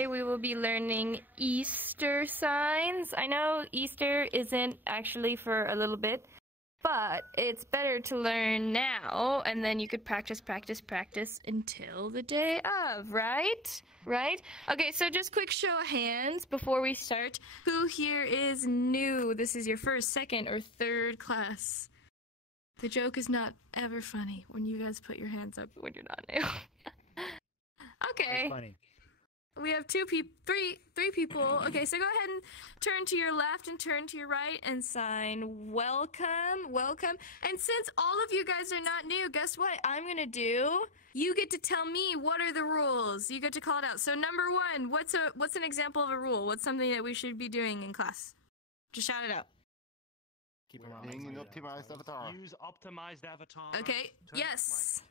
We will be learning Easter signs. I know Easter isn't actually for a little bit, but it's better to learn now, and then you could practice until the day of, right? Right? Okay, so just quick show of hands before we start. Who here is new? This is your first, second, or third class. The joke is not ever funny when you guys put your hands up when you're not new. Okay. Funny. We have three people. Okay, so go ahead and turn to your left and turn to your right and sign welcome, welcome. And since all of you guys are not new, guess what I'm gonna do? You get to tell me what are the rules. You get to call it out. So number one, what's an example of a rule? What's something that we should be doing in class? Just shout it out. Keep Being an optimized avatar. Use optimized avatar. Okay, yes.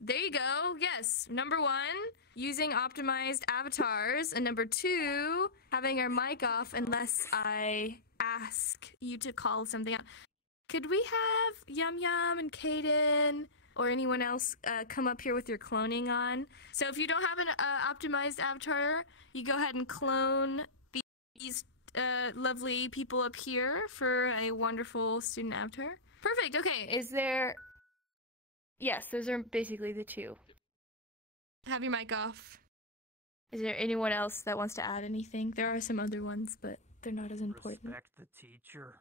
There you go. Yes. Number one, using optimized avatars. And number two, having our mic off unless I ask you to call something out. Could we have Yum Yum and Kaden or anyone else come up here with your cloning on? So if you don't have an optimized avatar, you go ahead and clone these lovely people up here for a wonderful student avatar. Perfect. Okay. Is there... Yes, those are basically the two. Have your mic off. Is there anyone else that wants to add anything? There are some other ones, but they're not as important. Respect the teacher.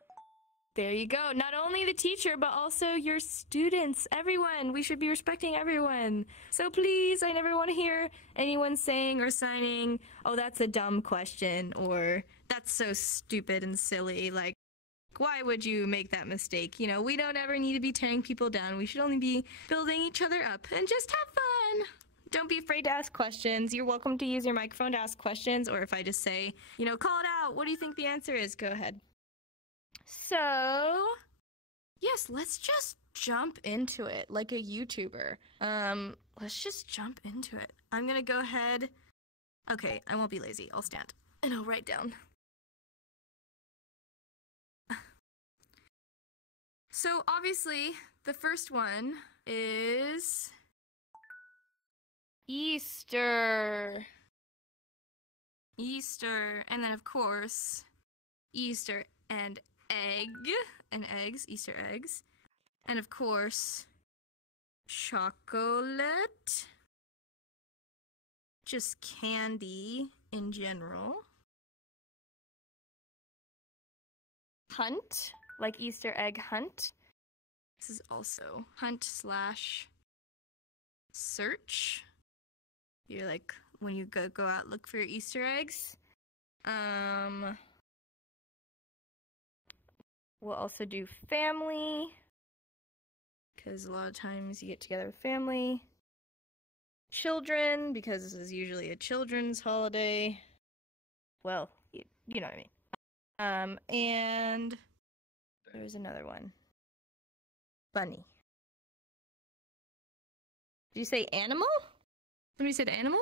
There you go. Not only the teacher, but also your students. Everyone. We should be respecting everyone. So please, I never want to hear anyone saying or signing, oh, that's a dumb question, or that's so stupid and silly. Like, why would you make that mistake? You know, we don't ever need to be tearing people down. We should only be building each other up and just have fun. Don't be afraid to ask questions. You're welcome to use your microphone to ask questions, or if I just say, you know, call it out. What do you think the answer is? Go ahead. So, yes, let's just jump into it like a YouTuber. Let's just jump into it. I'm gonna go ahead. Okay, I won't be lazy. I'll stand and I'll write down. So obviously, the first one is Easter. Easter, and then of course, Easter and eggs, Easter eggs. And of course, chocolate. Just candy in general. Hunt. Like Easter egg hunt. This is also hunt/search. You're like when you go out look for your Easter eggs. We'll also do family, because a lot of times you get together with family. Children, because this is usually a children's holiday. Well, you know what I mean. And there's another one. Bunny. Did you say animal? Somebody said animal?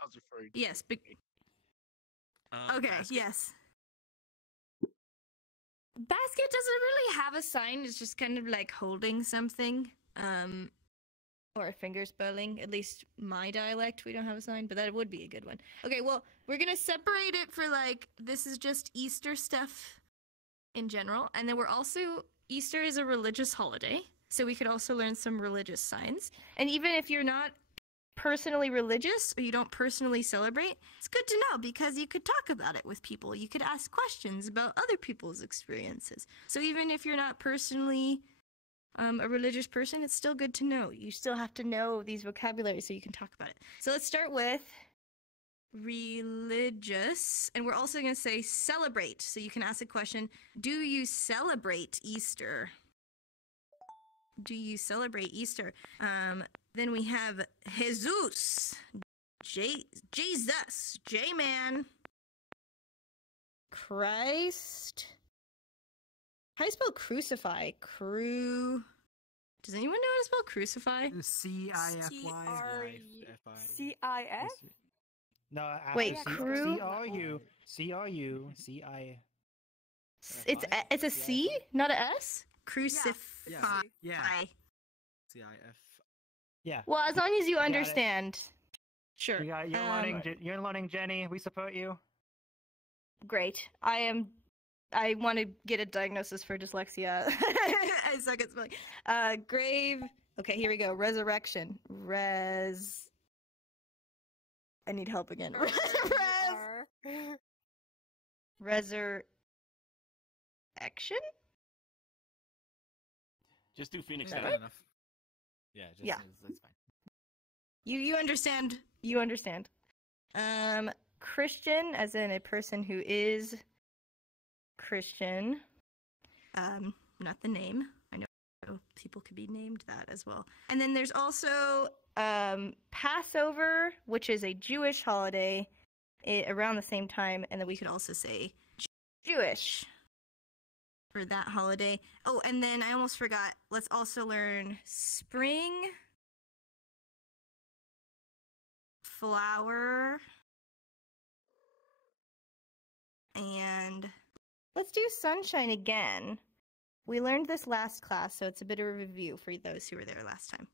I was referring to Yes. Okay, Basket. yes. Basket doesn't really have a sign. It's just kind of like holding something. Or a finger spelling. At least my dialect, we don't have a sign, but that would be a good one. Okay, well, we're gonna separate it for like, this is just Easter stuff in general. And then we're also, Easter is a religious holiday, so we could also learn some religious signs. And even if you're not personally religious or you don't personally celebrate, it's good to know because you could talk about it with people. You could ask questions about other people's experiences. So even if you're not personally a religious person, it's still good to know. You still have to know these vocabularies so you can talk about it. So let's start with religious, and we're also going to say celebrate. So you can ask a question, do you celebrate Easter? Do you celebrate Easter? Then we have Jesus, Jesus, J-Man, Christ. How do you spell crucify? Does anyone know how to spell crucify? C-I-F-Y. C-I-F? No, Wait, C-R-U-C-I. It's a C, not a S? Crucify. Yeah. C-I-F. Yeah. Well, as long as you understand. Sure. You're learning, Jenny. We support you. Great. I want to get a diagnosis for dyslexia. I suck at spelling. Grave. Okay, here we go. Resurection. I need help again. Resurection? Just do Phoenix. Yeah, Down. enough. Yeah, Yeah. That's fine. You understand. You understand. Christian, as in a person who is Christian. Not the name. I know people could be named that as well. And then there's also Passover, which is a Jewish holiday around the same time, and then we could also say Jewish for that holiday. Oh, and then I almost forgot. Let's also learn spring, flower, and let's do sunshine again. We learned this last class, so it's a bit of a review for those who were there last time.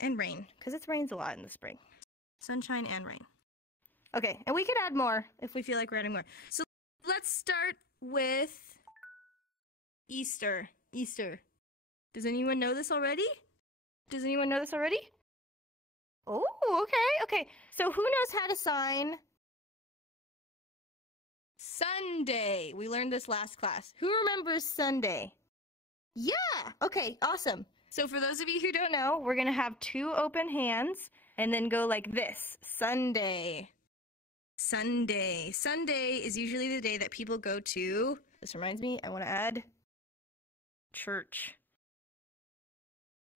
And rain, because it rains a lot in the spring. Sunshine and rain. Okay, and we could add more if we feel like we're adding more. So let's start with Easter. Easter. Does anyone know this already? Oh, okay, okay. So who knows how to sign Sunday? We learned this last class. Who remembers Sunday? Yeah, okay, awesome. So for those of you who don't know, we're going to have two open hands and then go like this. Sunday. Sunday. Sunday is usually the day that people go to, this reminds me, I want to add church.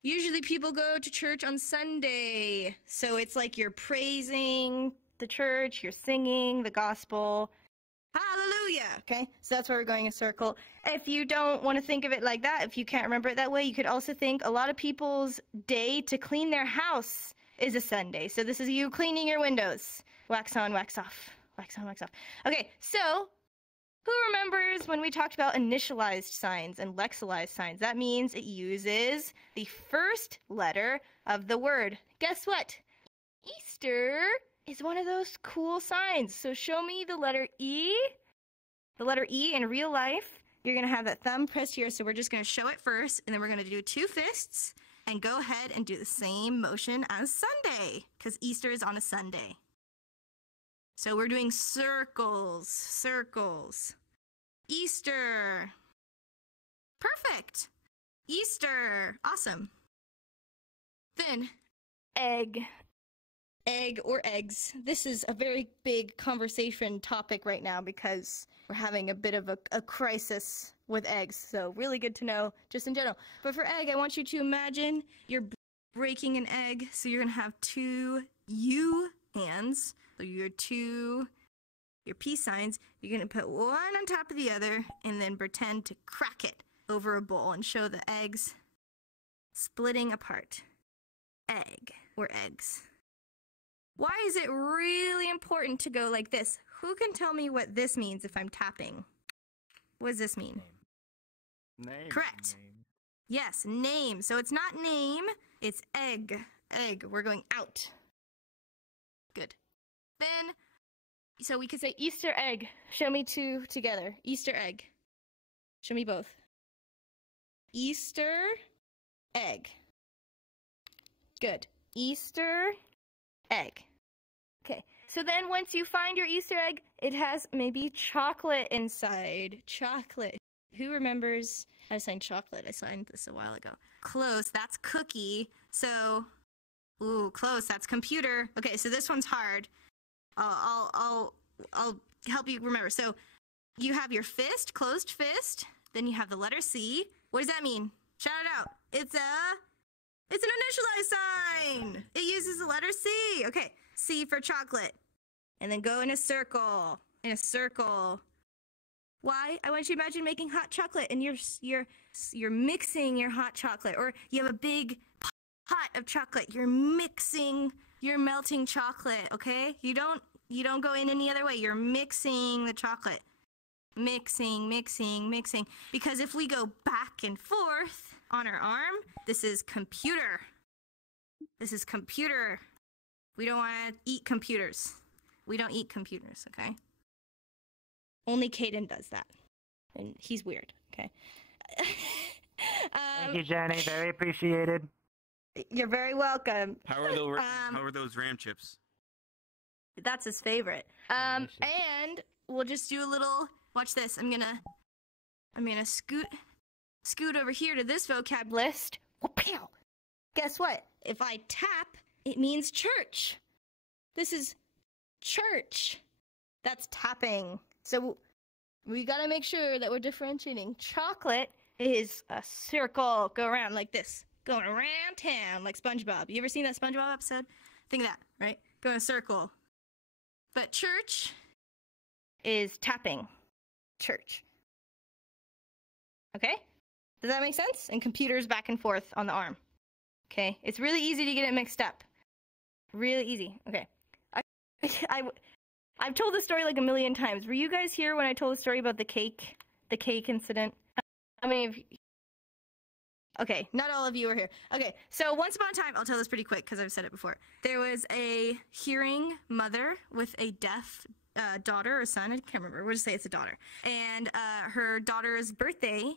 Usually people go to church on Sunday. So it's like you're praising the church, you're singing the gospel. Hallelujah. Okay, so that's where we're going in a circle. If you don't want to think of it like that, if you can't remember it that way, you could also think a lot of people's day to clean their house is a Sunday. So this is you cleaning your windows. Wax on, wax off. Wax on, wax off. Okay, so who remembers when we talked about initialized signs and lexicalized signs? That means it uses the first letter of the word. Guess what? Easter is one of those cool signs. So show me the letter E. The letter E in real life. You're going to have that thumb pressed here. So we're just going to show it first, and then we're going to do two fists and go ahead and do the same motion as Sunday, because Easter is on a Sunday. So we're doing circles, circles. Easter. Perfect. Easter. Awesome. Then, egg. Egg or eggs. This is a very big conversation topic right now because we're having a bit of a crisis with eggs. So really good to know just in general. But for egg, I want you to imagine you're breaking an egg. So you're going to have two U hands. So your peace signs, you're going to put one on top of the other and then pretend to crack it over a bowl and show the eggs splitting apart. Egg or eggs. Why is it really important to go like this? Who can tell me what this means if I'm tapping? What does this mean? Name. Correct. Name. Yes, name. So it's not name, it's egg. Egg. We're going out. Good. Then, so we could say Easter egg. Show me two together. Easter egg. Show me both. Easter egg. Good. Easter egg. Okay. So then once you find your Easter egg, it has maybe chocolate inside. Chocolate. Who remembers how to sign chocolate? I signed this a while ago. Close. That's cookie. So, ooh, close. That's computer. Okay, so this one's hard. I'll help you remember. So you have your fist, closed fist. Then you have the letter C. What does that mean? Shout it out. It's an initialized sign. It uses the letter C. Okay, C for chocolate. And then go in a circle. In a circle. Why? I want you to imagine making hot chocolate and you're mixing your hot chocolate, or you have a big pot of chocolate. You're mixing your melting chocolate, okay? You don't go in any other way. You're mixing the chocolate. Mixing, mixing, mixing. Because if we go back and forth on our arm, this is computer. This is computer. We don't want to eat computers. We don't eat computers, okay? Only Caden does that. And he's weird, okay? Thank you, Jenny. Very appreciated. You're very welcome. How are those RAM chips? That's his favorite. And we'll just do a little, watch this. I'm gonna scoot over here to this vocab list. Whoop-pow. Guess what? If I tap, it means church. This is church. That's tapping. So we gotta make sure that we're differentiating. Chocolate is a circle. Go around like this. Going around town like SpongeBob. You ever seen that SpongeBob episode? Think of that, right? Go in a circle. But church is tapping. Church. Okay? Does that make sense? And computers back and forth on the arm. Okay? It's really easy to get it mixed up. Really easy. Okay. I've told this story like a million times. Were you guys here when I told the story about the cake incident? How many of you? Okay, not all of you are here. Okay, so once upon a time, I'll tell this pretty quick because I've said it before. There was a hearing mother with a deaf daughter or son. I can't remember. We'll just say it's a daughter. And her daughter's birthday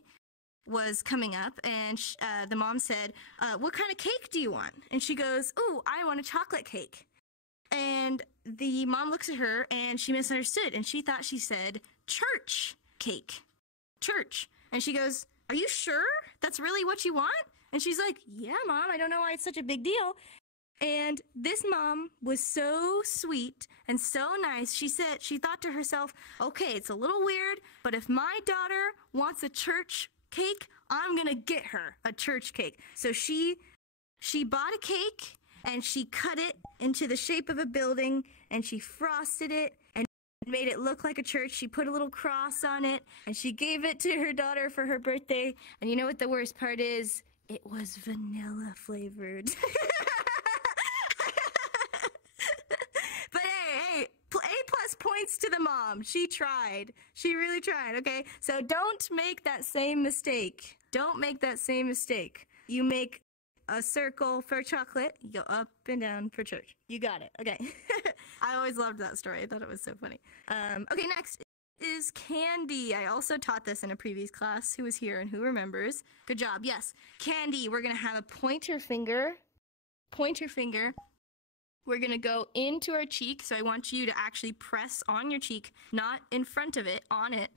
was coming up, and the mom said, what kind of cake do you want? And she goes, ooh, I want a chocolate cake. And the mom looks at her, and she misunderstood, and she thought she said church cake. Church. And she goes, are you sure that's really what you want? And she's like, yeah, Mom, I don't know why it's such a big deal. And this mom was so sweet and so nice. She said, she thought to herself, okay, it's a little weird, but if my daughter wants a church cake, I'm going to get her a church cake. So she bought a cake and she cut it into the shape of a building and she frosted it and made it look like a church. She put a little cross on it and she gave it to her daughter for her birthday. And you know what the worst part is? It was vanilla flavored. But hey, A+ points to the mom. She tried. She really tried, okay? So don't make that same mistake. Don't make that same mistake. You make a circle for chocolate, you go up and down for church. You got it. Okay. I always loved that story. I thought it was so funny. Okay, next is candy. I also taught this in a previous class. Who was here and who remembers? Good job. Yes, candy. We're going to have a pointer finger. Pointer finger. We're going to go into our cheek. So I want you to actually press on your cheek, not in front of it, on it.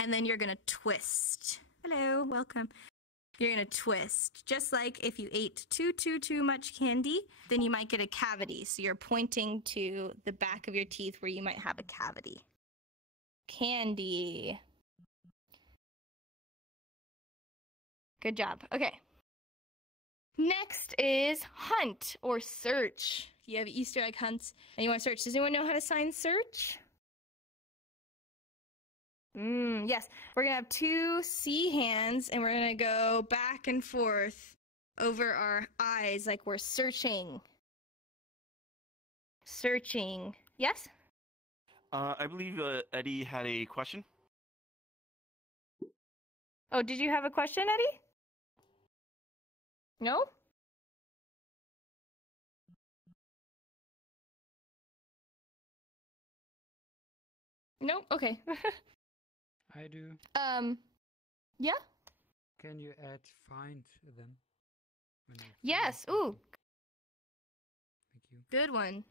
And then you're going to twist. Hello, welcome. You're going to twist. Just like if you ate too much candy, then you might get a cavity. So you're pointing to the back of your teeth where you might have a cavity. Candy. Good job. Okay. Next is hunt or search. If you have Easter egg hunts and you want to search, does anyone know how to sign search? Yes, we're going to have two C hands, and we're going to go back and forth over our eyes like we're searching. Searching. Yes? I believe Eddie had a question. Oh, did you have a question, Eddie? No? No? Okay. I do. Yeah? Can you add find them? when you Yes. find Ooh, something? Thank you. good one.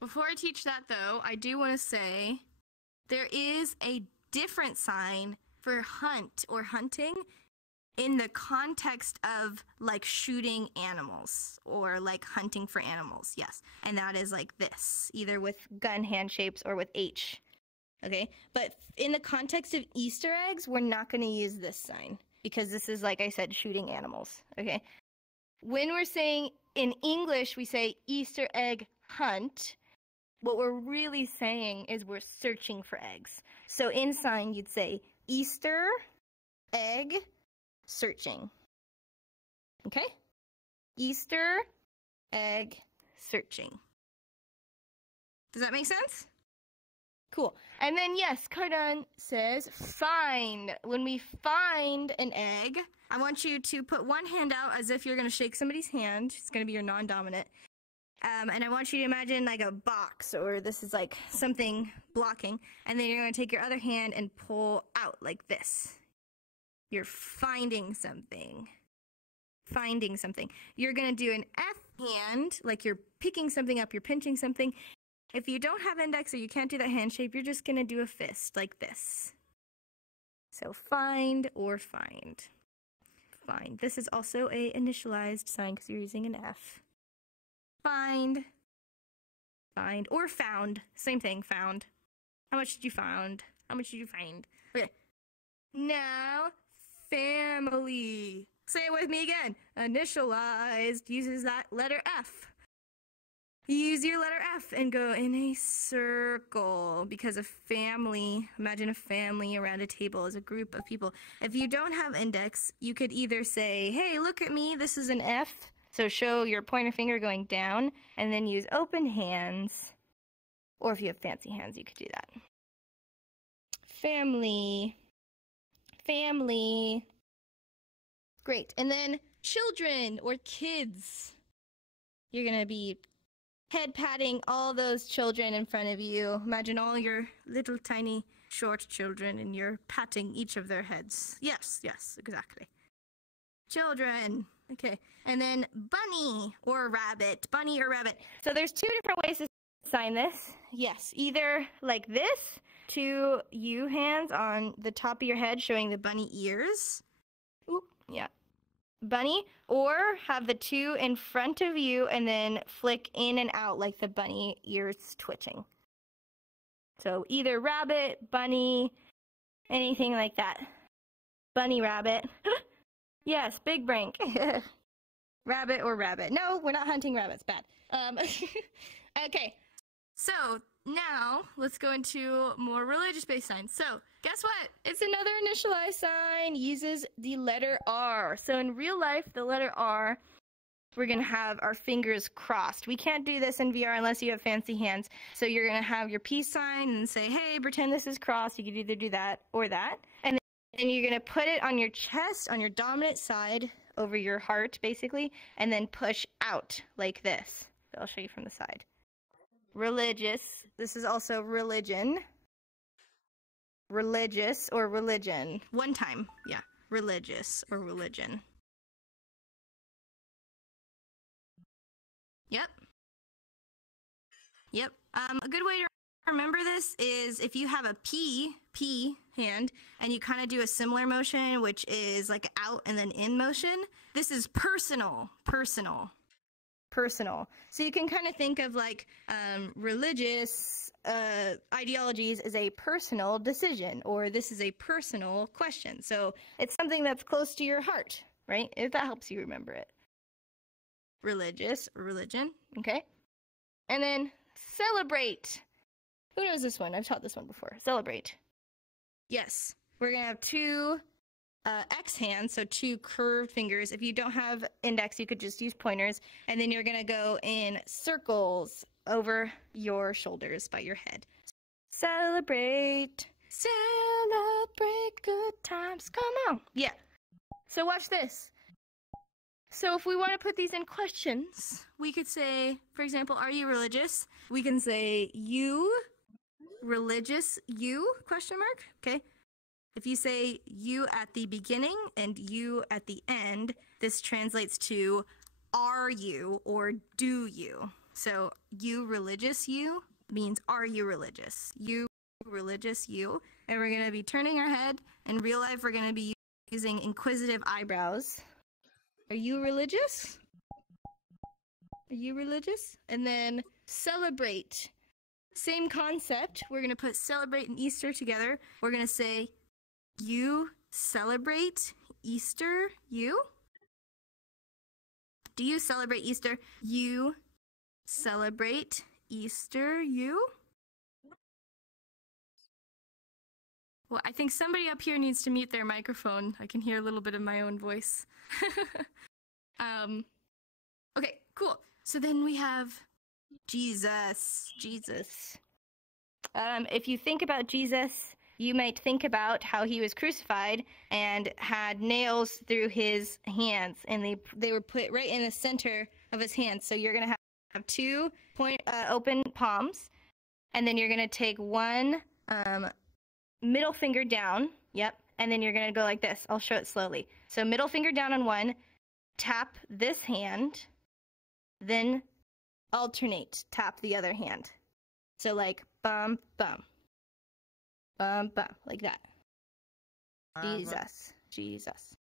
Before I teach that, though, I do want to say there is a different sign for hunt or hunting in the context of like shooting animals or like hunting for animals. Yes. And that is like this, either with gun hand shapes or with H. Okay. But in the context of Easter eggs, we're not going to use this sign because this is, like I said, shooting animals. Okay. When we're saying in English, we say Easter egg hunt. What we're really saying is we're searching for eggs. So in sign, you'd say Easter egg searching. Okay? Easter egg searching. Does that make sense? Cool. And then, yes, Cardon says find. When we find an egg, I want you to put one hand out as if you're going to shake somebody's hand. It's going to be your non-dominant. And I want you to imagine like a box, or this is like something blocking. And then you're going to take your other hand and pull out like this. You're finding something. Finding something. You're going to do an F hand, like you're picking something up, you're pinching something. If you don't have index or you can't do that hand shape, you're just going to do a fist like this. So find or find. Find. This is also a initialized sign because you're using an F. Find. Find. Or found. Same thing, found. How much did you find? How much did you find? Okay. Now, family. Say it with me again. Initialized uses that letter F. Use your letter F and go in a circle because a family, imagine a family around a table as a group of people. If you don't have index, you could either say, hey, look at me, this is an F. So show your pointer finger going down and then use open hands. Or if you have fancy hands, you could do that. Family. Family. Great. And then children or kids. You're going to be head patting all those children in front of you. Imagine all your little tiny short children and you're patting each of their heads. Yes, yes, exactly. Children. Okay. And then bunny or rabbit. Bunny or rabbit. So there's two different ways to sign this. Yes, either like this, two U hands on the top of your head showing the bunny ears. Ooh, yeah. Bunny, or have the two in front of you and then flick in and out like the bunny ears twitching. So either rabbit, bunny, anything like that. Bunny, rabbit. Yes, big brink. Rabbit or rabbit. No, we're not hunting rabbits. Bad. Okay, so now let's go into more religious-based signs. So guess what? It's another initialized sign. Uses the letter R. So in real life, the letter R, we're going to have our fingers crossed. We can't do this in VR unless you have fancy hands. So you're going to have your peace sign and say, hey, pretend this is crossed. You could either do that or that. And then you're going to put it on your chest, on your dominant side, over your heart, basically, and then push out like this. So I'll show you from the side. Religious. This is also religion. Religious or religion. One time. Yeah. Religious or religion. Yep. Yep. A good way to remember this is if you have a P hand and you kind of do a similar motion, which is like out and then in motion. This is personal. So you can kind of think of like religious ideologies as a personal decision, or this is a personal question. So it's something that's close to your heart, right? If that helps you remember it. Religious, religion, okay? And then celebrate. Who knows this one? I've taught this one before. Celebrate. Yes, we're going to have two X hands, so two curved fingers. If you don't have index, you could just use pointers. And then you're going to go in circles over your shoulders by your head. Celebrate. Celebrate good times. Come on. Yeah. So watch this. So if we want to put these in questions, we could say, for example, are you religious? We can say, you, religious, you, question mark, okay? If you say you at the beginning and you at the end, this translates to are you or do you. So you religious you means are you religious? You religious you. And we're going to be turning our head. In real life, we're going to be using inquisitive eyebrows. Are you religious? Are you religious? And then celebrate. Same concept. We're going to put celebrate and Easter together. We're going to say, you celebrate Easter, you? Do you celebrate Easter? You celebrate Easter, you? Well, I think somebody up here needs to mute their microphone. I can hear a little bit of my own voice. Okay, cool. So then we have Jesus. Jesus. If you think about Jesus, you might think about how he was crucified and had nails through his hands, and they were put right in the center of his hands. So you're gonna have two open palms, and then you're gonna take one middle finger down. Yep, and then you're gonna go like this. I'll show it slowly. So middle finger down on one, tap this hand, then alternate, tap the other hand. So like bum bum. Bum bum, like that. Jesus. Jesus.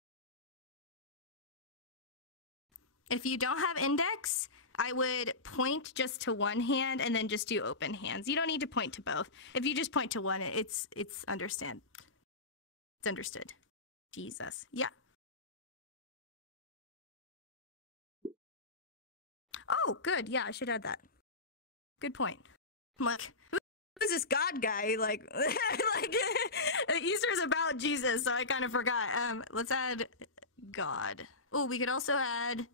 If you don't have index, I would point just to one hand and then just do open hands. You don't need to point to both. If you just point to one, it's understood. It's understood. Jesus. Yeah. Oh, good. Yeah, I should add that. Good point. I'm like, who's this God guy? Like, like Easter's about Jesus, so I kind of forgot. Let's add God. Oh, we could also add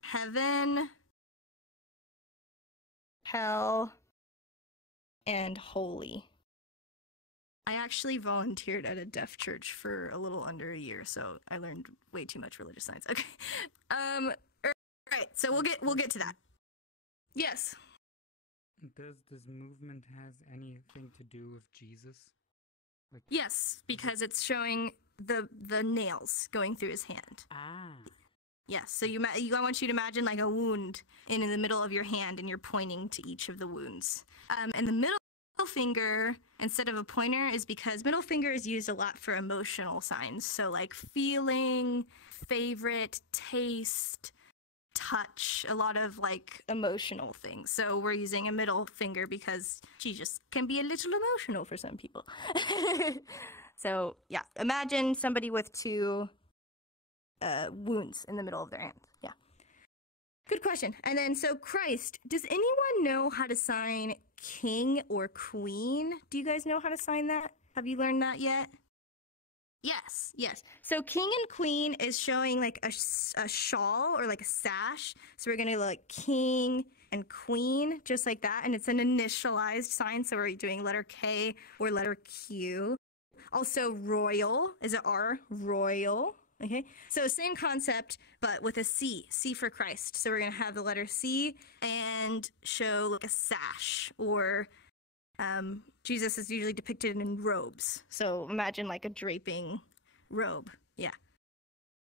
heaven, hell, and holy. I actually volunteered at a deaf church for a little under a year, so I learned way too much religious science. Okay. Right. So we'll get to that. Yes. Does this movement has anything to do with Jesus? Like... Yes, because it's showing the nails going through his hand. Ah. Yes. So I want you to imagine like a wound in the middle of your hand, and you're pointing to each of the wounds. And the middle finger instead of a pointer is because middle finger is used a lot for emotional signs. So like feeling, favorite, taste, touch, a lot of like emotional things. So we're using a middle finger because Jesus can be a little emotional for some people. So yeah, imagine somebody with two wounds in the middle of their hand. Yeah. Good question. And then, so Christ, does anyone know how to sign king or queen? Do you guys know how to sign that? Have you learned that yet? Yes, yes. So king and queen is showing like a shawl or like a sash. So we're going to do like king and queen, just like that. And it's an initialized sign. So we're doing letter K or letter Q. Also royal is an R, royal. Okay, so same concept, but with a C, C for Christ. So we're going to have the letter C and show like a sash, or Jesus is usually depicted in robes. So imagine like a draping robe. Yeah.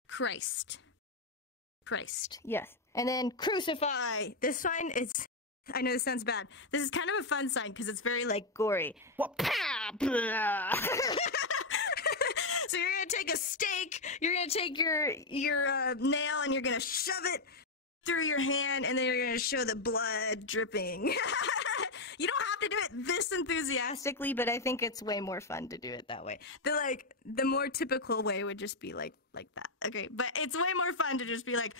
Christ. Christ. Yes. And then crucify. This sign is, I know this sounds bad. This is kind of a fun sign because it's very like gory. So you're going to take a stake, you're going to take your nail, and you're going to shove it through your hand, and then you're going to show the blood dripping. You don't have to do it this enthusiastically, but I think it's way more fun to do it that way. The more typical way would just be like that. Okay, but it's way more fun to just be like,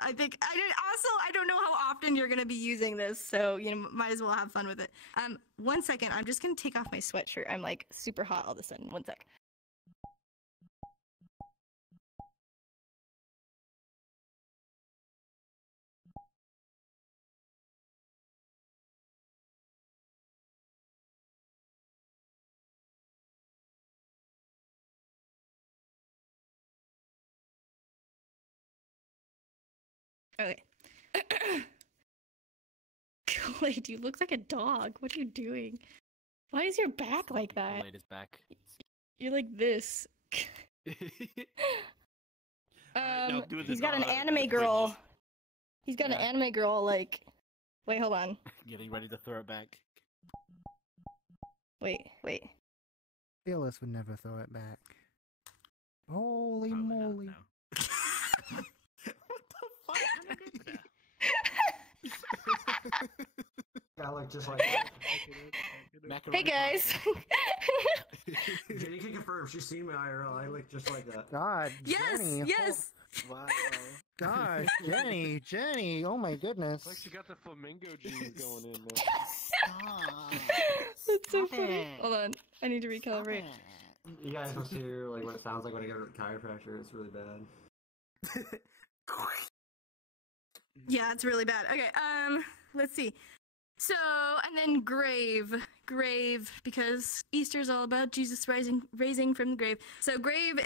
I don't know how often you're going to be using this, so, might as well have fun with it. 1 second, I'm just going to take off my sweatshirt. I'm like super hot all of a sudden. 1 sec. Okay. Chocolat, you look like a dog. What are you doing? Why is your back like that? Chocolat is back. You're like this. He's got an anime girl. He's got an anime girl, like... Wait, hold on. Getting ready to throw it back. Wait. Fearless would never throw it back. Holy Probably not, moly. no. What the fuck? I'm not good for that. I look just like that. Hey guys. Jenny can confirm she's seen me IRL. I look just like that. God, Jenny. Yes. Wow. Gosh, Jenny. Oh my goodness. Like she got the flamingo genes going in there. Stop. That's so funny. Hold on, I need to recalibrate. You guys must hear like what it sounds like when I get a chiropractor. It's really bad. Yeah, it's really bad. Okay, let's see. So, and then grave, because Easter's all about Jesus raising from the grave. So grave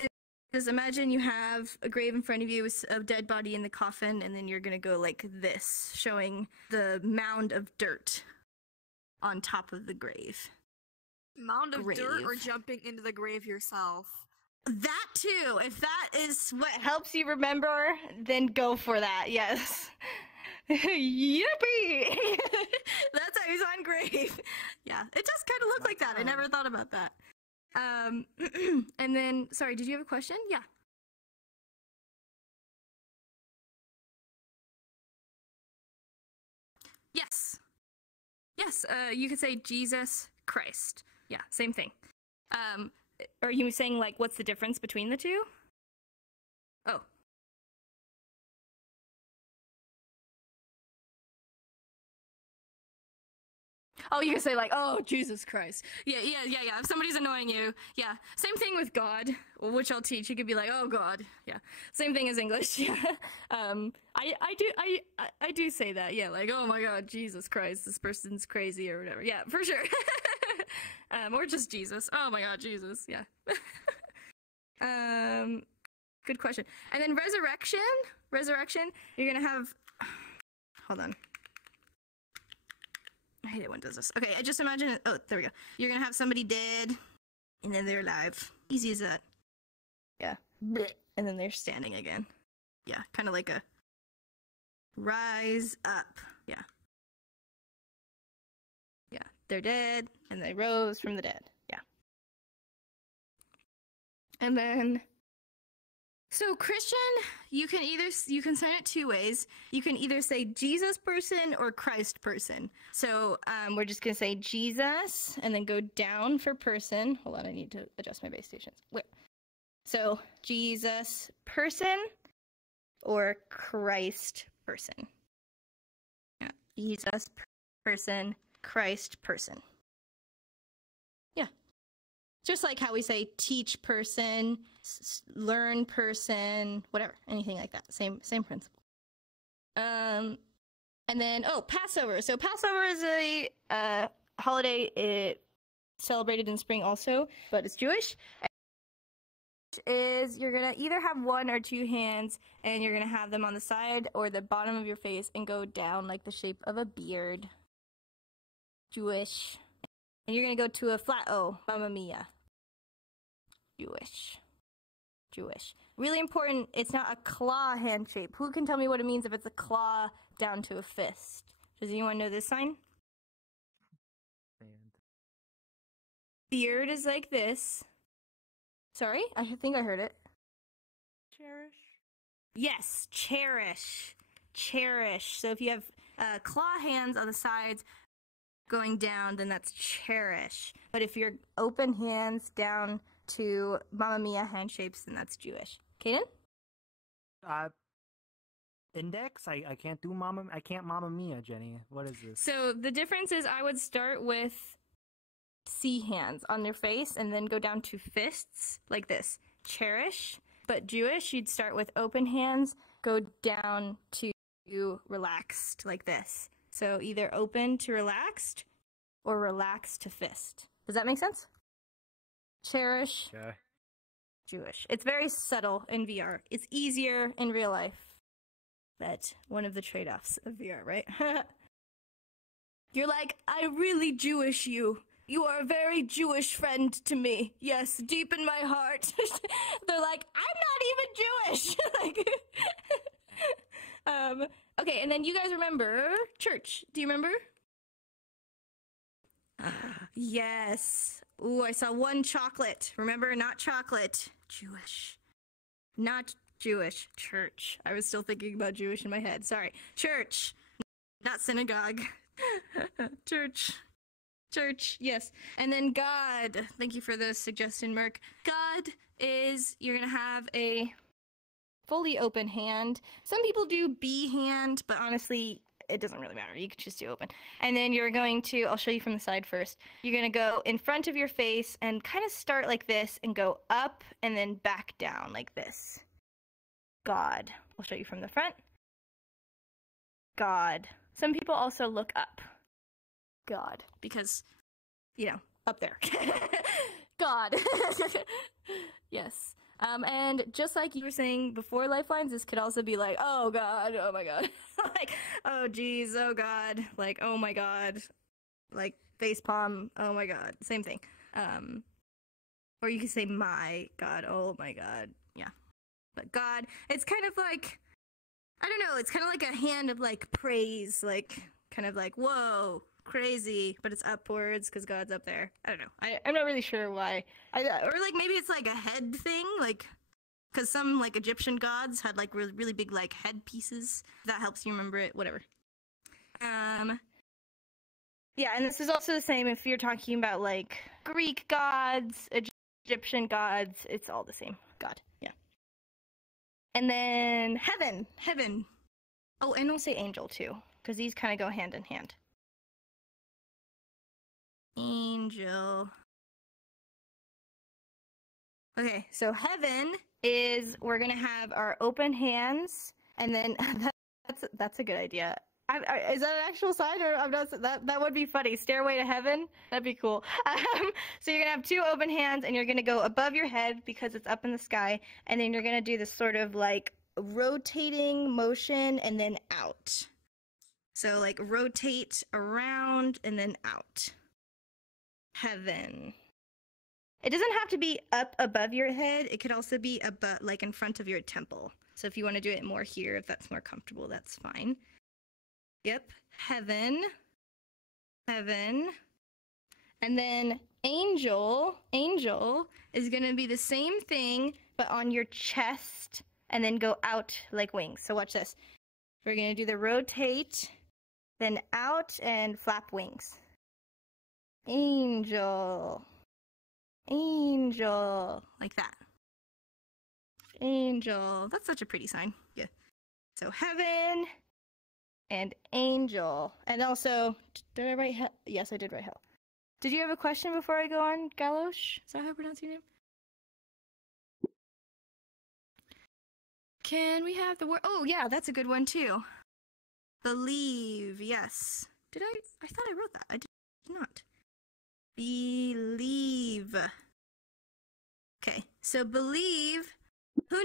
is, imagine you have a grave in front of you with a dead body in the coffin, and then you're gonna go like this, showing the mound of dirt on top of the grave. Mound of dirt or Grave. jumping into the grave yourself? That too. If that is what helps you remember, then go for that. Yes. Yippee! That's how he's on grave. Yeah, it does kind of look like that. I never thought about that. And then, sorry, did you have a question? Yeah. Yes. Yes, you could say Jesus Christ. Yeah, same thing. Are you saying, like, what's the difference between the two? Oh. Oh, you can say, like, oh, Jesus Christ. Yeah. If somebody's annoying you, yeah. Same thing with God, which I'll teach. You could be like, oh, God. Yeah. Same thing as English. Yeah. I do say that. Yeah. Like, oh my God, Jesus Christ, this person's crazy or whatever. Yeah, for sure. Or just Jesus. Oh my God, Jesus. Yeah. Good question. And then resurrection, you're gonna have, hold on. I hate it when it does this. Okay, I just imagine, oh, there we go. You're gonna have somebody dead, and then they're alive. Easy as that. Yeah. And then they're standing again. Yeah, kind of like a rise up. Yeah. Yeah, they're dead, and they rose from the dead. Yeah. And then, so Christian, you can say it two ways. You can either say Jesus person or Christ person. So we're just gonna say Jesus and then go down for person. Hold on, I need to adjust my base stations. Where? So Jesus person or Christ person. Yeah. Jesus person, Christ person. Yeah. Just like how we say teach person, learn person, whatever, anything like that. Same principle. And then, oh, Passover. So Passover is a holiday celebrated in spring also, but it's Jewish. Is you're gonna either have one or two hands, and you're gonna have them on the side or the bottom of your face and go down like the shape of a beard. Jewish. And you're gonna go to a flat O, Mamma Mia. Jewish. Really important, it's not a claw hand shape. Who can tell me what it means if it's a claw down to a fist? Does anyone know this sign? Beard is like this. Sorry? I think I heard it. Cherish? Yes, cherish. So if you have claw hands on the sides going down, then that's cherish. But if you're open hands down to Mamma Mia hand shapes, then that's Jewish. Kaden? Index? I can't do Mamma Mia, Jenny. What is this? So the difference is I would start with C hands on their face and then go down to fists like this. Cherish. But Jewish, you'd start with open hands, go down to relaxed like this. So either open to relaxed or relaxed to fist. Does that make sense? Cherish. Okay. Jewish. It's very subtle in VR. It's easier in real life. That's one of the trade-offs of VR, right? You're like, I really Jewish you. You are a very Jewish friend to me. Yes, deep in my heart. They're like, I'm not even Jewish. Like, okay, and then you guys remember church. Do you remember? Yes. Ooh, I saw one chocolate. Remember, not chocolate. Jewish. Not Jewish. Church. I was still thinking about Jewish in my head. Sorry. Church. Not synagogue. Church. Church, yes. And then God. Thank you for the suggestion, Merc. God is, you're going to have a fully open hand. Some people do B hand, but honestly, it doesn't really matter. You can just do open. And then you're going to, I'll show you from the side first. You're going to go in front of your face and kind of start like this and go up and then back down like this. God. I'll show you from the front. God. Some people also look up. God, because, you know, up there. God. Yes. And just like you were saying before lifelines, this could also be like, oh God, oh my God. Like, oh geez, oh God. Like, oh my God. Like, facepalm, oh my God. Same thing. Or you could say my God, oh my God. Yeah. But God, it's kind of like, I don't know, it's kind of like a hand of like praise, like, kind of like, whoa, crazy, but it's upwards because God's up there. I don't know. I'm not really sure why. Or like maybe it's like a head thing, like, because some like Egyptian gods had like really, really big like head pieces. That helps you remember it, whatever. Yeah, and this is also the same if you're talking about like Greek gods, Egyptian gods, it's all the same. God, yeah. And then heaven. Oh, and we'll say angel too, because these kind of go hand in hand. Angel. Okay, so heaven is, we're gonna have our open hands, and then that's a good idea. Is that an actual sign, or I'm not? That would be funny. Stairway to heaven. That'd be cool. So you're gonna have two open hands, and you're gonna go above your head because it's up in the sky, and then you're gonna do this sort of like rotating motion, and then out. So like rotate around and then out. Heaven. It doesn't have to be up above your head. It could also be above, like in front of your temple. So if you want to do it more here, if that's more comfortable, that's fine. Yep. Heaven. And then angel is going to be the same thing, but on your chest, and then go out like wings. So watch this. We're going to do the rotate, then out and flap wings. Angel, like that. Angel, that's such a pretty sign. Yeah. So heaven and angel. And also, did I write hell? Yes, I did write hell. Did you have a question before I go on, Galosh? Is that how I pronounce your name? Can we have the word? Oh, yeah, that's a good one too. Believe, yes. Did I? I thought I wrote that. I did not. Believe. Okay, so believe. Who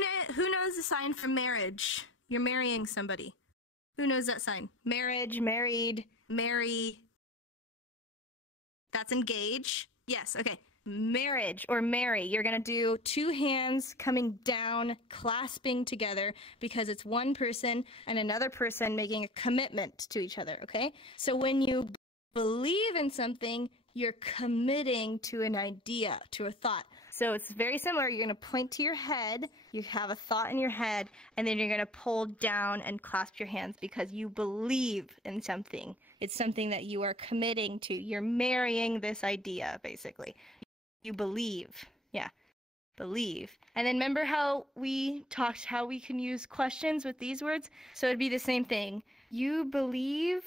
knows the sign for marriage? You're marrying somebody. Who knows that sign? Marriage, married, marry. That's engage. Yes, okay. Marriage or marry. You're going to do two hands coming down, clasping together because it's one person and another person making a commitment to each other, okay? So when you believe in something, you're committing to an idea, to a thought. So it's very similar. You're going to point to your head, you have a thought in your head, and then you're going to pull down and clasp your hands because you believe in something. It's something that you are committing to. You're marrying this idea, basically. You believe. Yeah, believe. And then remember how we talked how we can use questions with these words? So it'd be the same thing. You believe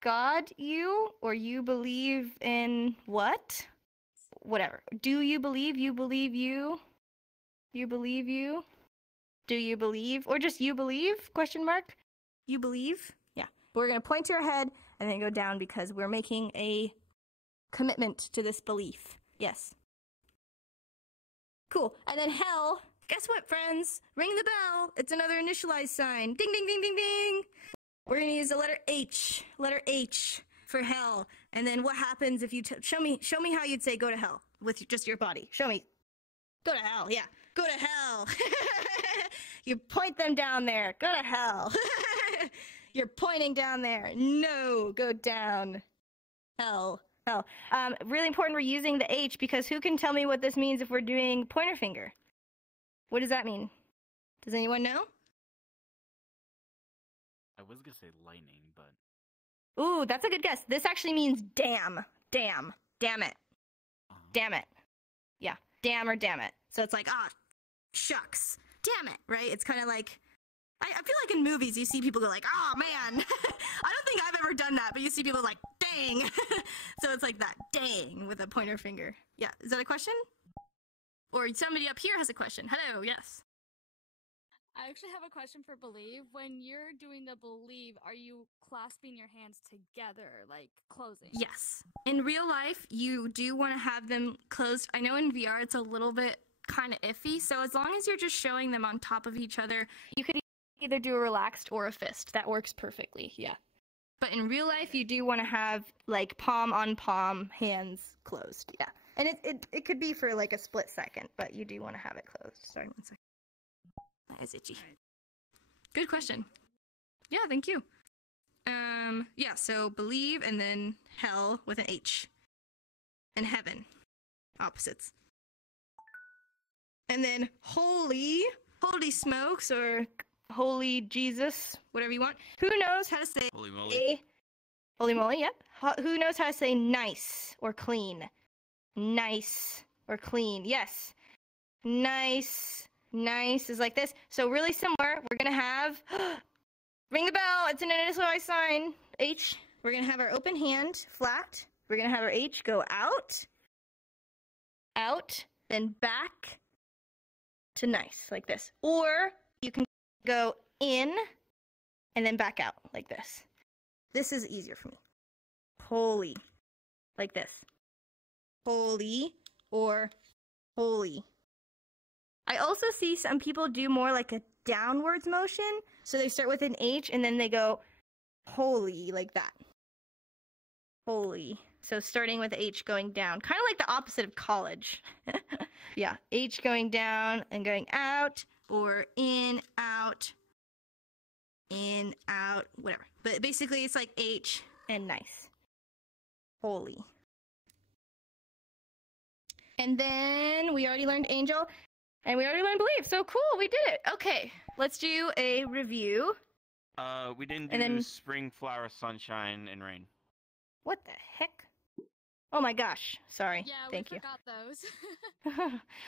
God you, or you believe in what? Whatever. Do you believe you believe you? You believe you? Do you believe? Or just you believe? Question mark? You believe? Yeah. But we're going to point to our head and then go down because we're making a commitment to this belief. Yes. Cool. And then hell. Guess what, friends? Ring the bell. It's another initialized sign. Ding, ding, ding, ding, ding. We're going to use the letter H. Letter H for hell. And then what happens if you show me how you'd say go to hell with just your body. Show me. Go to hell. Yeah. Go to hell. You point them down there. Go to hell. You're pointing down there. No, go down. Hell. Hell. Really important we're using the H because who can tell me what this means if we're doing pointer finger? What does that mean? Does anyone know? I was gonna say lightning, but... Ooh, that's a good guess. This actually means damn. Damn. Damn it. Damn it. Yeah. Damn or damn it. So it's like, shucks. Damn it, right? It's kind of like... I feel like in movies you see people go like, oh man. I don't think I've ever done that, but you see people like, dang. So it's like that, dang, with a pointer finger. Yeah, is that a question? Or somebody up here has a question. Hello, yes. I actually have a question for Believe. When you're doing the Believe, are you clasping your hands together, like closing? Yes. In real life, you do want to have them closed. I know in VR it's a little bit kind of iffy, so as long as you're just showing them on top of each other, you could either do a relaxed or a fist. That works perfectly, yeah. But in real life, you do want to have, like, palm on palm, hands closed, yeah. And it could be for, like, a split second, but you do want to have it closed. Sorry, one second. That is itchy. Good question. Yeah, thank you. Yeah, so believe and then hell with an H. And heaven. Opposites. And then holy smokes, or holy Jesus, whatever you want. Who knows how to say Holy moly. Holy moly, yep. Who knows how to say nice or clean? Nice or clean, yes. Nice is like this. So really similar. We're gonna have ring the bell. It's an NSOI sign. H. We're gonna have our open hand flat. We're gonna have our H go out, then back to nice like this. Or you can go in and then back out like this. This is easier for me. Holy, like this. Holy or holy. I also see some people do more like a downwards motion. So they start with an H and then they go holy, like that. Holy. So starting with H going down. Kind of like the opposite of college. Yeah, H going down and going out, or in, out, whatever. But basically it's like H and nice. Holy. And then we already learned angel. And we already learned believe. So cool, we did it. Okay, let's do a review. We didn't And do then- spring, flower, sunshine, and rain. What the heck? Oh my gosh, sorry. Yeah, Thank we you. forgot those.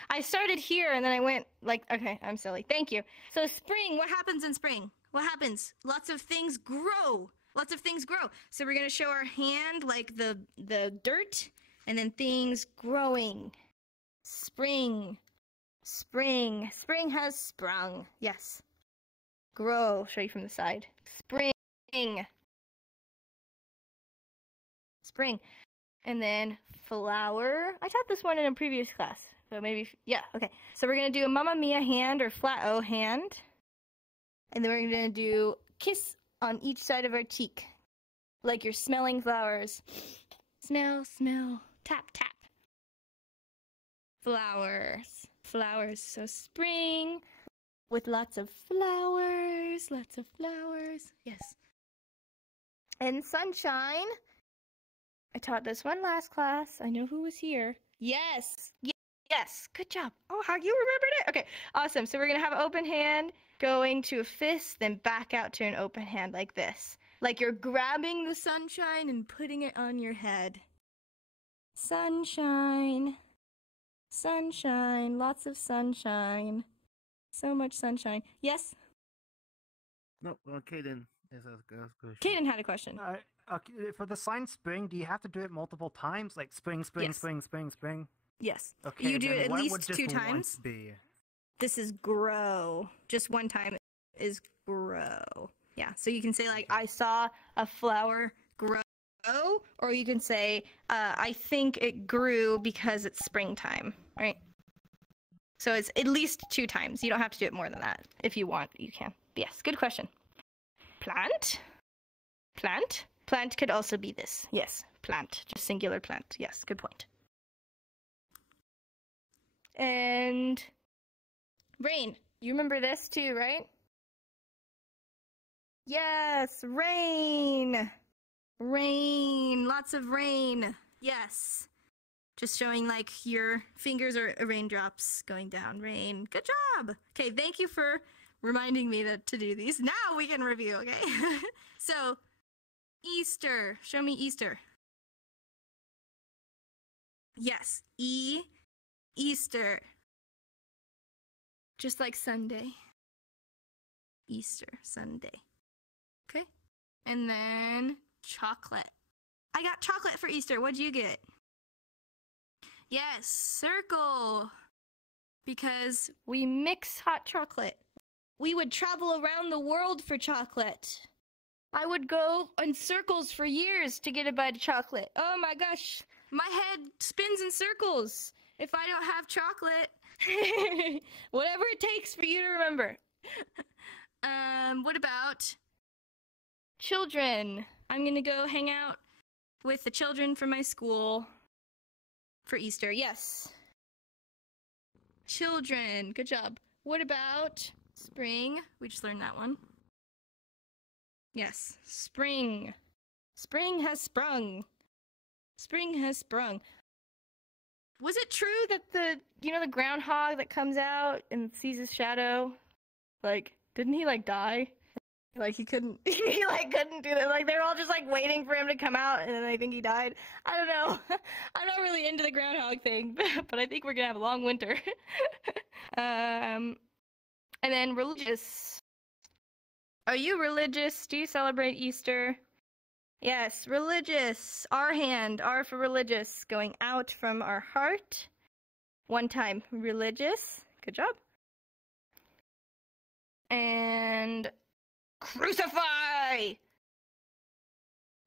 I started here and then I went like, okay, I'm silly. Thank you. So spring, what happens in spring? What happens? Lots of things grow. Lots of things grow. So we're going to show our hand like the dirt and then things growing. Spring. Spring has sprung. Yes. Grow. Show you from the side. Spring. And then flower. I taught this one in a previous class. So maybe, yeah, okay. So we're going to do a Mamma Mia hand or flat O hand. And then we're going to do kiss on each side of our cheek. Like you're smelling flowers. Smell, tap, tap. Flowers. So spring with lots of flowers. Yes. And sunshine. I taught this one last class. I know who was here. Yes. Good job. Oh, how you remembered it? Okay, awesome. So we're going to have an open hand going to a fist, then back out to an open hand like this. Like you're grabbing the sunshine and putting it on your head. Sunshine. Lots of sunshine. So much sunshine. Yes? No, Kaden. Yes, that's good. Kaden had a question. Okay, for the sign spring, do you have to do it multiple times? Like spring? Yes. Yes. Okay, You do then it at what least would just 2 once times. be? This is grow. Just one time is grow. Yeah. So you can say like, I saw a flower grow, or you can say, I think it grew because it's springtime, right? So it's at least 2 times. You don't have to do it more than that. If you want, you can. But yes, good question. Plant. Plant could also be this. Yes, plant. Just singular plant. Yes, good point. And rain. You remember this too, right? Yes, rain. Lots of rain. Yes. Just showing like your fingers are raindrops going down. Rain. Good job. Okay, thank you for reminding me to do these. Now we can review, okay? So, Easter. Show me Easter. Yes, Easter. Just like Sunday. Easter, Sunday. Okay? And then chocolate. I got chocolate for Easter. What'd you get? Yes, circle. Because we mix hot chocolate we would travel around the world for chocolate. I would go in circles for years to get a bite of chocolate. Oh my gosh, my head spins in circles if I don't have chocolate. Whatever it takes for you to remember. What about children? I'm gonna go hang out with the children from my school for Easter. Yes. Children. Good job. What about spring? We just learned that one. Yes. Spring. Spring has sprung. Spring has sprung. Was it true that the groundhog that comes out and sees his shadow, like, didn't he, like, die? Like, he couldn't, he, like, couldn't do that. Like, they're all just, like, waiting for him to come out, and then they think he died. I don't know. I'm not really into the groundhog thing, but I think we're gonna have a long winter. And then religious. Are you religious? Do you celebrate Easter? Yes, religious. Our hand, R for religious, going out from our heart. One time, religious. Good job. And crucify!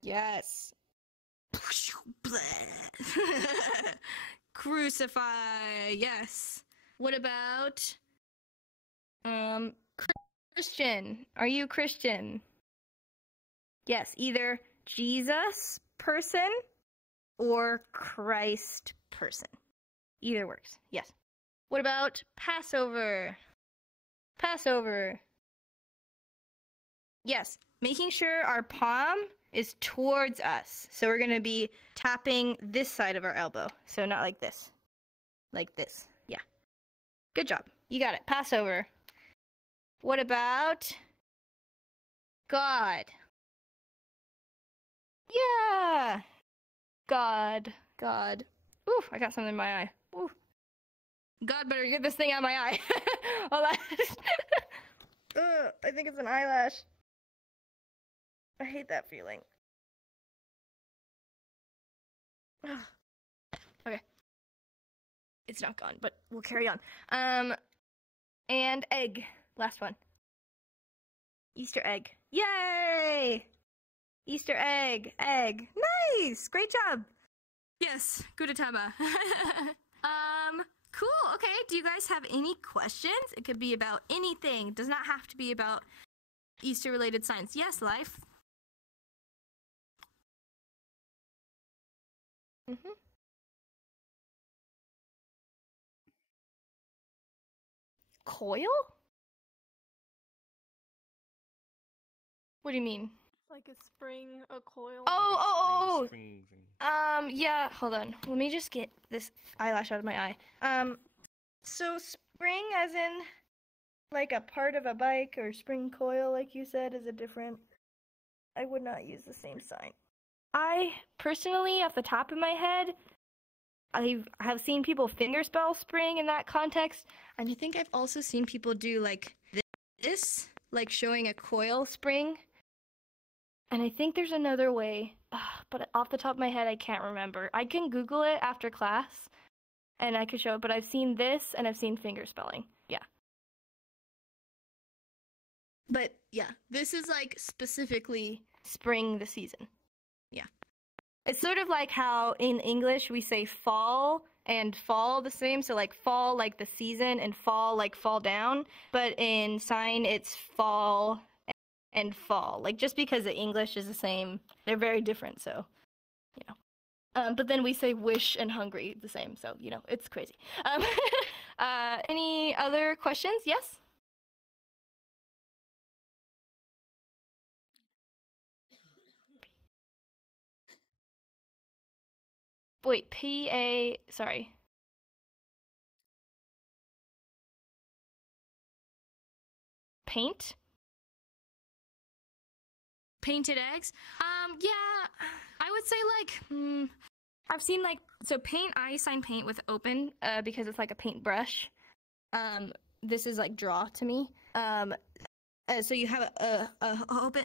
Yes. Crucify, yes. What about, Christian? Are you Christian? Yes, either Jesus person or Christ person. Either works, yes. What about Passover? Passover. Yes, making sure our palm is towards us. So we're going to be tapping this side of our elbow. So not like this. Like this. Yeah. Good job. You got it. Passover. What about God? Yeah. God. God. Ooh, I got something in my eye. Ooh. God better get this thing out of my eye. Hold on. I think it's an eyelash. I hate that feeling. Okay. It's not gone, but we'll carry on. And egg. Last one. Easter egg. Yay! Easter egg. Egg. Nice! Great job! Yes, gute Taba. Cool. Okay, do you guys have any questions? It could be about anything. It does not have to be about Easter-related science. Yes, Life? Mm-hmm. Coil? What do you mean? Like a spring, a coil. Oh. Yeah, hold on. Let me just get this eyelash out of my eye. So spring as in like a part of a bike or spring coil, like you said, is a different... I would not use the same sign. I personally, off the top of my head, I have seen people fingerspell spring in that context, and I think I've also seen people do like this, like showing a coil spring. And I think there's another way, but off the top of my head, I can't remember. I can Google it after class, and I could show it, but I've seen this, and I've seen fingerspelling. Yeah. But, yeah, this is, like, specifically spring the season. Yeah. It's sort of like how in English we say fall and fall the same, so, like, fall like the season and fall like fall down, but in sign it's fall and fall, like, just because the English is the same, they're very different, so, you know. But then we say wish and hungry the same, so, you know, it's crazy. Any other questions? Yes? Wait, sorry. Paint? Painted eggs? Yeah, I would say, like, I've seen, like, so paint, I assign paint with open, because it's like a paintbrush. This is, like, draw to me. So you have a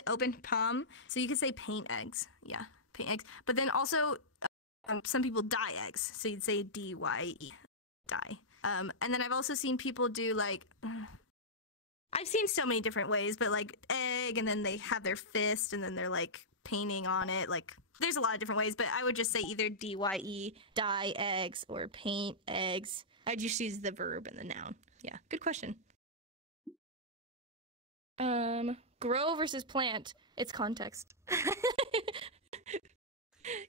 open palm, so you could say paint eggs. Yeah, paint eggs. But then also, some people dye eggs, so you'd say D-Y-E, dye. And then I've also seen people do, like, I've seen so many different ways, but like egg, and then they have their fist, and then they're like painting on it. Like there's a lot of different ways, but I would just say either dye, dye eggs, or paint eggs. I just use the verb and the noun. Yeah, good question. Grow versus plant. It's context.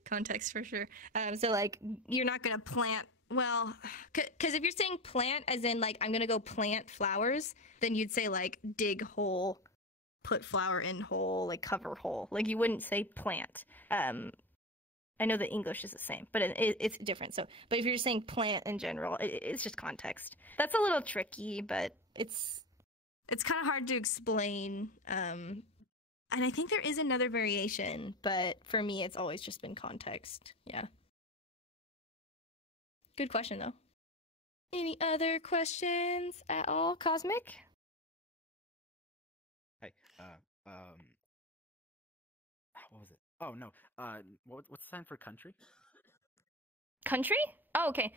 Context for sure. So like you're not gonna plant. Well, because if you're saying plant as in like I'm gonna go plant flowers, then you'd say like dig hole, put flower in hole, like cover hole. Like you wouldn't say plant. I know the English is the same, but it's different. So, but if you're just saying plant in general, it's just context. That's a little tricky, but it's kind of hard to explain. And I think there is another variation, but for me, it's always just been context. Yeah. Good question, though. Any other questions at all, Cosmic? Hey, what was it? Oh no. What's the sign for country? Country? Oh, okay.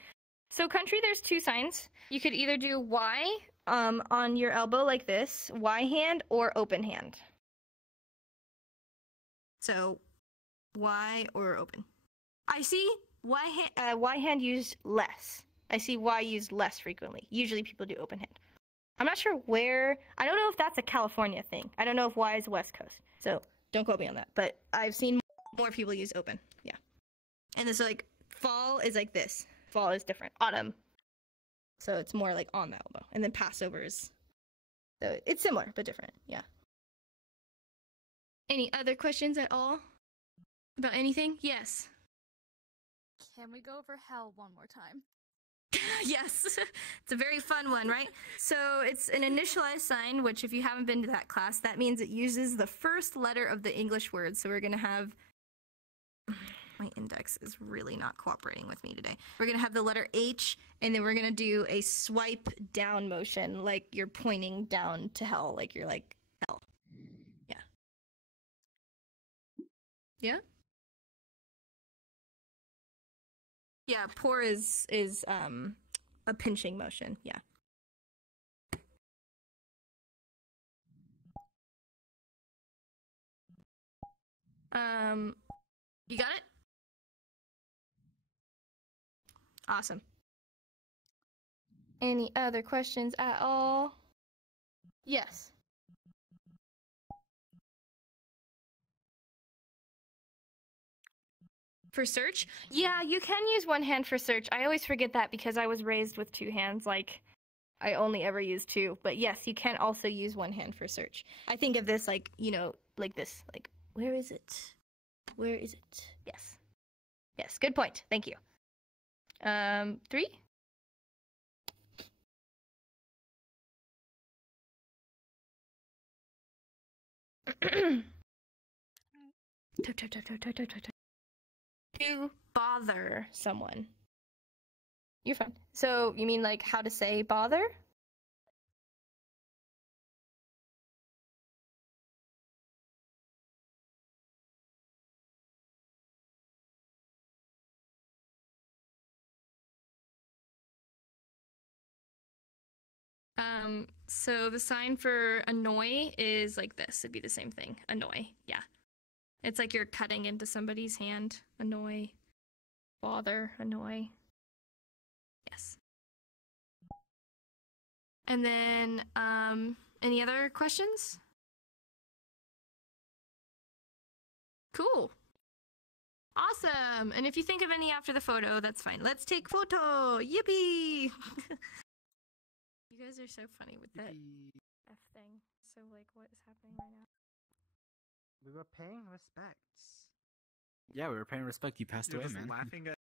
So country, there's two signs. You could either do Y on your elbow like this, Y hand, or open hand. So Y or open. I see Y hand used less. I see Y used less frequently. Usually people do open hand. I'm not sure where. I don't know if that's a California thing. I don't know if Y is West Coast. So don't quote me on that. But I've seen more people use open. Yeah. And this like fall is like this. Fall is different. Autumn. So it's more like on the elbow. And then Passover is. So it's similar but different. Yeah. Any other questions at all about anything? Yes. Can we go over hell one more time? Yes. It's a very fun one, right? So it's an initialized sign, which if you haven't been to that class, that means it uses the first letter of the English word. So we're going to have... My index is really not cooperating with me today. We're going to have the letter H, and then we're going to do a swipe down motion, like you're pointing down to hell, like you're like, hell. Yeah. Yeah? Yeah, pour is a pinching motion. Yeah. You got it? Awesome. Any other questions at all? Yes. For search? Yeah, you can use one hand for search. I always forget that because I was raised with two hands. Like, I only ever use two. But yes, you can also use one hand for search. I think of this like, you know, like this. Like, where is it? Where is it? Yes. Yes, good point. Thank you. 3? To bother someone. You're fine. So, you mean like how to say bother? So the sign for annoy is like this. It'd be the same thing. Annoy. Yeah. It's like you're cutting into somebody's hand. Annoy. Bother. Annoy. Yes. And then, any other questions? Cool. Awesome. And if you think of any after the photo, that's fine. Let's take photo. Yippee! You guys are so funny with that F thing. So, like, what is happening right now? We were paying respects. Yeah, we were paying respect. You passed You're away, just man. laughing at